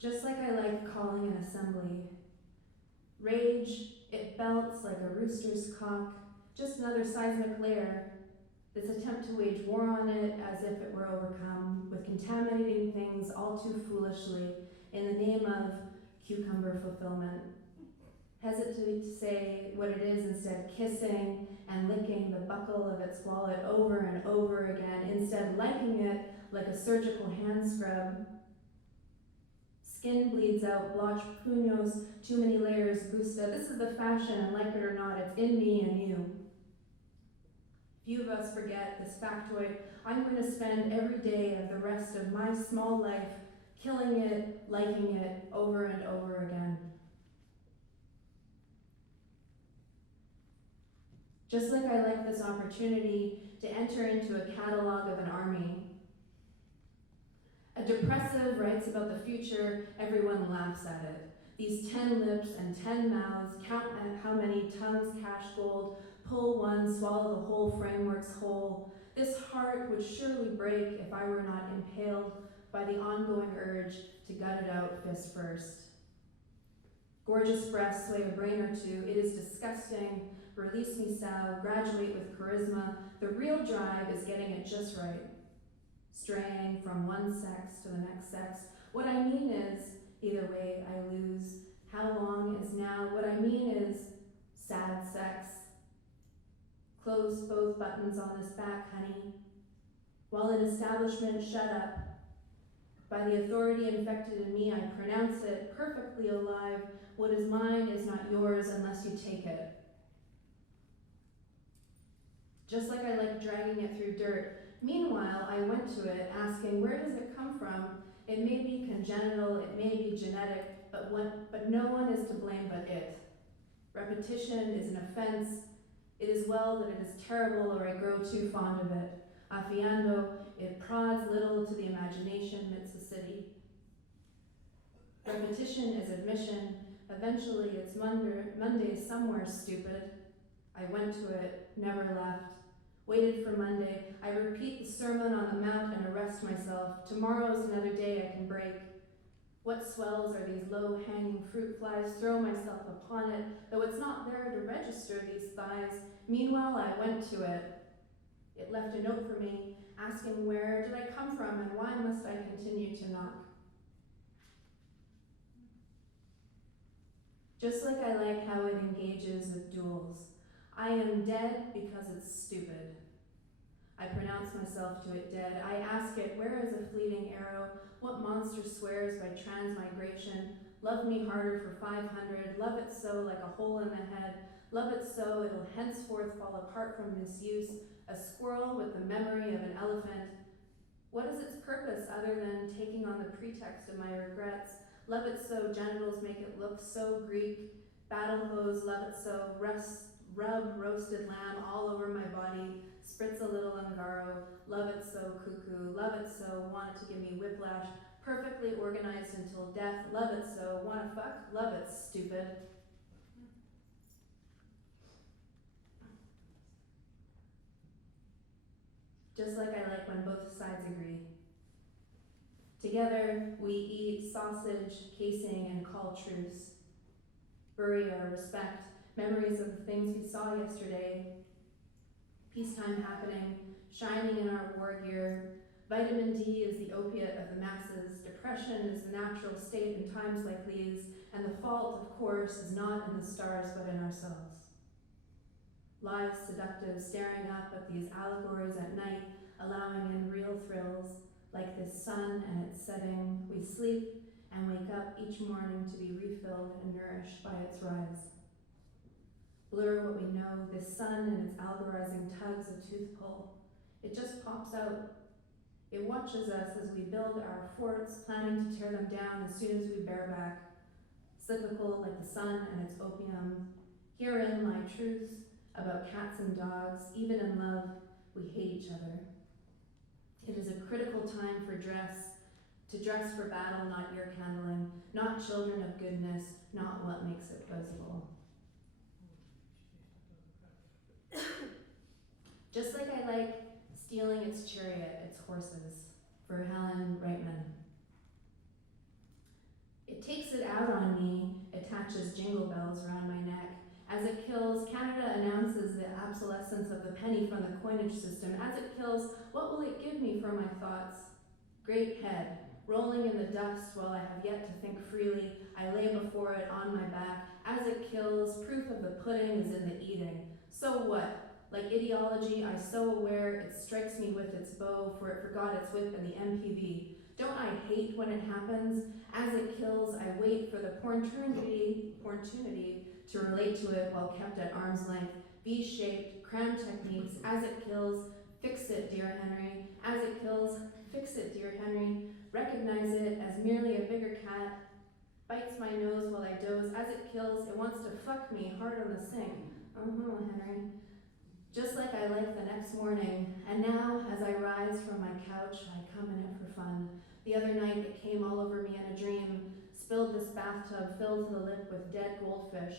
Just like I like calling an assembly. Rage, it belts like a rooster's cock, just another seismic layer. This attempt to wage war on it as if it were overcome, with contaminating things all too foolishly in the name of cucumber fulfillment. Hesitate to say what it is, instead kissing and licking the buckle of its wallet over and over again, instead liking it like a surgical hand scrub. Skin bleeds out, blotch puños, too many layers, gusta. This is the fashion, and like it or not, it's in me and you. Few of us forget this factoid. I'm going to spend every day of the rest of my small life killing it, liking it, over and over again. Just like I like this opportunity to enter into a catalog of an army. A depressive writes about the future, everyone laughs at it. These 10 lips and 10 mouths, count at how many tongues cash gold, pull one, swallow the whole framework's whole. This heart would surely break if I were not impaled by the ongoing urge to gut it out fist first. Gorgeous breasts sway a brain or two. It is disgusting. Release me, Sal. Graduate with charisma. The real drive is getting it just right. Straying from one sex to the next sex. What I mean is, either way I lose. How long is now? What I mean is, sad sex. Close both buttons on this back, honey. While an establishment shut up. By the authority infected in me, I pronounce it perfectly alive. What is mine is not yours unless you take it. Just like I like dragging it through dirt. Meanwhile, I went to it asking, where does it come from? It may be congenital, it may be genetic, but no one is to blame but it. Repetition is an offense. It is well that it is terrible or I grow too fond of it. Afiando, it prods little to the imagination midst the city. Repetition is admission. Eventually it's Monday somewhere stupid. I went to it, never left. Waited for Monday. I repeat the Sermon on the Mount and arrest myself. Tomorrow's another day I can break. What swells are these low-hanging fruit flies? Throw myself upon it, though it's not there to register these thighs. Meanwhile, I went to it. It left a note for me, asking where did I come from and why must I continue to knock? Just like I like how it engages with duels. I am dead because it's stupid. I pronounce myself to it dead. I ask it, where is a fleeting arrow? What monster swears by transmigration? Love me harder for 500. Love it so like a hole in the head. Love it so it'll henceforth fall apart from misuse. A squirrel with the memory of an elephant. What is its purpose other than taking on the pretext of my regrets? Love it so genitals make it look so Greek. Battle hose, love it so. Rub roasted lamb all over my body. Spritz a little Ungaro. Love it so cuckoo. Love it so want it to give me whiplash. Perfectly organized until death. Love it so wanna fuck. Love it stupid. Just like I like when both sides agree. Together, we eat sausage, casing, and call truce. Bury our respect, memories of the things we saw yesterday. Peacetime happening, shining in our war gear. Vitamin D is the opiate of the masses. Depression is the natural state in times like these, and the fault, of course, is not in the stars but in ourselves. Lies seductive, staring up at these allegories at night, allowing in real thrills, like this sun and its setting. We sleep and wake up each morning to be refilled and nourished by its rise. Blur what we know, this sun and its algorizing tugs a tooth pull. It just pops out. It watches us as we build our forts, planning to tear them down as soon as we bear back. Cyclical like the sun and its opium. Herein lie truths about cats and dogs. Even in love, we hate each other. It is a critical time for to dress for battle, not ear candling, not children of goodness, not what makes it visible. Just like I like stealing its chariot, its horses, for Helen Reitman. out on me, attaches jingle bells around my neck. As it kills, Canada announces the obsolescence of the penny from the coinage system. As it kills, what will it give me for my thoughts? Great head, rolling in the dust while I have yet to think freely, I lay before it on my back. As it kills, proof of the pudding is in the eating. So what? Like ideology, I so aware it strikes me with its bow, for it forgot its whip and the MPV. Don't I hate when it happens? As it kills, I wait for the opportunity to relate to it while kept at arm's length. V-shaped, cram techniques. As it kills, fix it, dear Henry. As it kills, fix it, dear Henry. Recognize it as merely a bigger cat. Bites my nose while I doze. As it kills, it wants to fuck me hard on the sink. Henry. Just like I like the next morning. And now, as I rise from my couch, I come in it for fun. The other night, it came all over me in a dream. Spilled this bathtub filled to the lip with dead goldfish.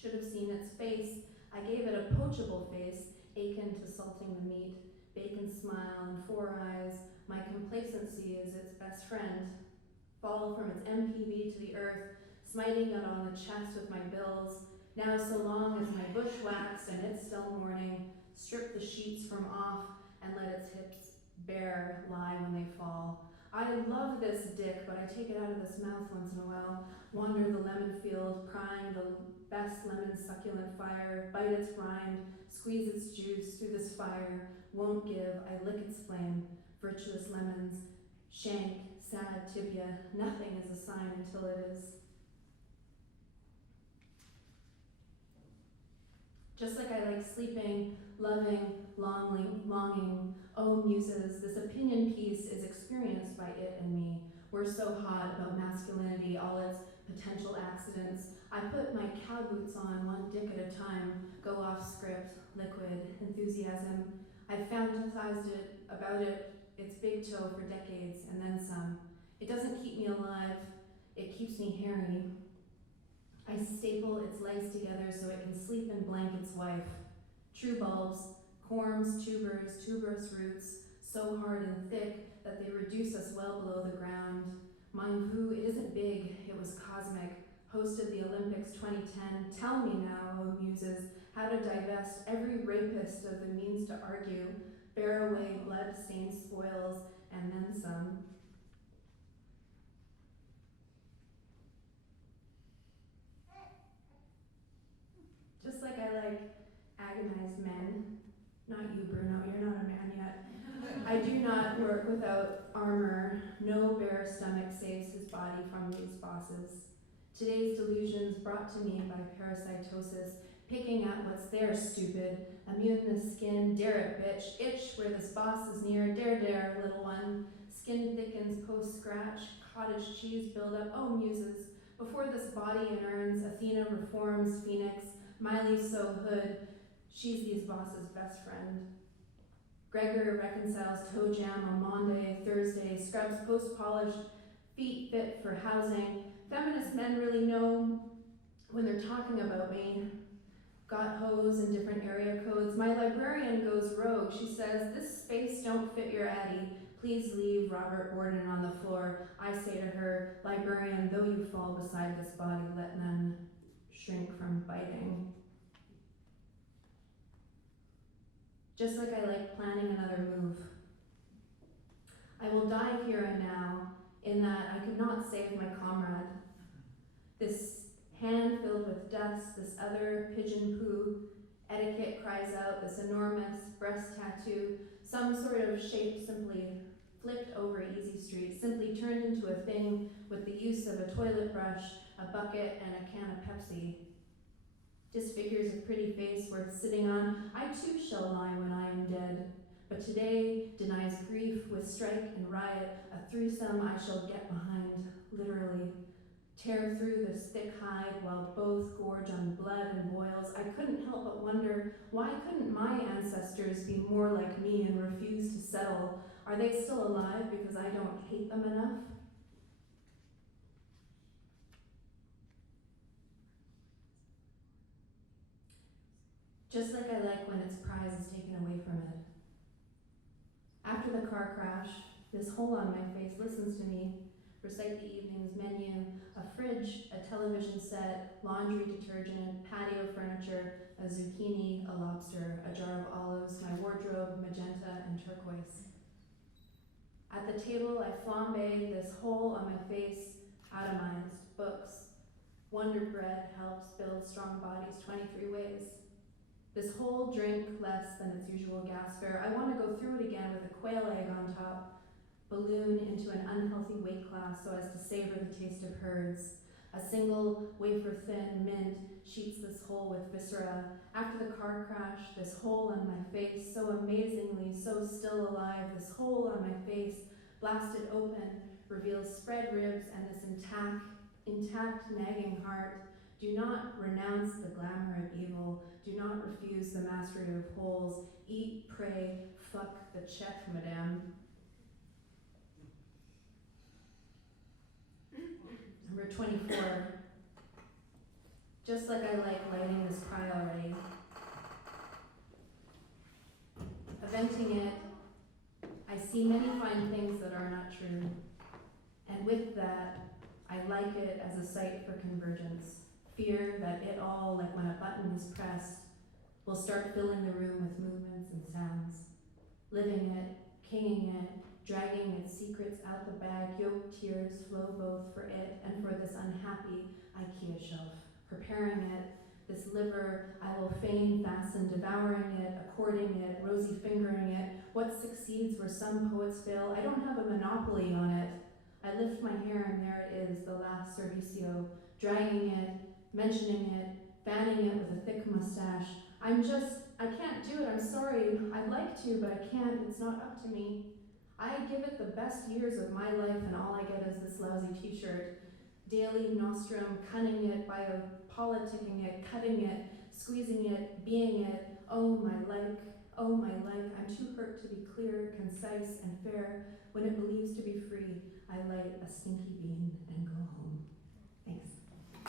Should have seen its face. I gave it a poachable face, akin to salting the meat. Bacon smile and 4 eyes. My complacency is its best friend. Fall from its MPV to the earth, smiting it on the chest with my bills. Now so long as my bush waxed and it's still morning, strip the sheets from off and let its hips bare lie when they fall. I love this dick, but I take it out of this mouth once in a while. Wander the lemon field, prying the best lemon succulent fire, bite its rind, squeeze its juice through this fire, won't give, I lick its flame, virtuous lemons, shank, sad tibia, nothing is a sign until it is. Just like I like sleeping, loving, longing, oh muses, this opinion piece is experienced by it and me. We're so hot about masculinity, all its potential accidents. I put my cow boots on one dick at a time, go off script, liquid, enthusiasm. I've fantasized about its big toe for decades and then some. It doesn't keep me alive, it keeps me hairy. I staple its legs together so it can sleep and blank its wife. True bulbs, corms, tubers, tuberous roots, so hard and thick that they reduce us well below the ground. Mind you, it isn't big, it was cosmic. Hosted the Olympics 2010. Tell me now, oh muses, how to divest every rapist of the means to argue, bear away blood-stained spoils, and then some. Just like I like agonized men, not you, Bruno, you're not a man yet. I do not work without armor. No bare stomach saves his body from these bosses. Today's delusions brought to me by parasitosis, picking at what's there, stupid. Immune the skin, dare it, bitch. Itch where this boss is near, dare, little one. Skin thickens post-scratch, cottage cheese build-up, oh muses. Before this body yearns, Athena reforms, Phoenix. Miley so hood, she's these bosses' best friend. Gregor reconciles toe jam on Monday, Thursday, scrubs post-polished, feet fit for housing. Feminist men really know when they're talking about me. Got hoes in different area codes. My librarian goes rogue. She says, this space don't fit your Addie. Please leave Robert Borden on the floor. I say to her, librarian, though you fall beside this body, let none shrink from biting. Just like I like planning another move. I will die here and now, in that I could not save my comrade. This hand filled with dust, this other pigeon poo, etiquette cries out, this enormous breast tattoo, some sort of shape simply flipped over Easy Street, simply turned into a thing with the use of a toilet brush, a bucket, and a can of Pepsi. Disfigures a pretty face worth sitting on. I too shall lie when I am dead. But today denies grief with strike and riot, a threesome I shall get behind, literally. Tear through this thick hide while both gorge on blood and boils. I couldn't help but wonder, why couldn't my ancestors be more like me and refuse to settle? Are they still alive because I don't hate them enough? Just like I like when its prize is taken away from it. After the car crash, this hole on my face listens to me, recite the evening's menu, a fridge, a television set, laundry detergent, patio furniture, a zucchini, a lobster, a jar of olives, my wardrobe, magenta and turquoise. At the table, I flambe this hole on my face, atomized, books. Wonder Bread helps build strong bodies 23 ways. This whole drink less than its usual gas fare. I want to go through it again with a quail egg on top, balloon into an unhealthy weight class so as to savor the taste of herds. A single wafer-thin mint sheets this hole with viscera. After the car crash, this hole on my face, so amazingly, so still alive, this hole on my face, blasted open, reveals spread ribs and this intact nagging heart. Do not renounce the glamour of evil. Do not refuse the mastery of holes. Eat, pray, fuck the check, madame. Number 24. Just like I like lighting this priority. Venting it, I see many fine things that are not true. And with that, I like it as a site for convergence. Fear that it all, like when a button is pressed, will start filling the room with movements and sounds. Living it, kinging it, dragging its secrets out the bag, yoked tears flow both for it and for this unhappy IKEA shelf. Preparing it, this liver I will fain fasten, devouring it, according it, rosy fingering it. What succeeds where some poets fail? I don't have a monopoly on it. I lift my hair and there it is, the last servicio, dragging it, mentioning it, fanning it with a thick mustache. I can't do it, I'm sorry. I'd like to, but I can't, it's not up to me. I give it the best years of my life and all I get is this lousy t-shirt. Daily nostrum, cunning it, politicking it, cutting it, squeezing it, being it. Oh my like, I'm too hurt to be clear, concise, and fair. When it believes to be free, I light a stinky bean and go home.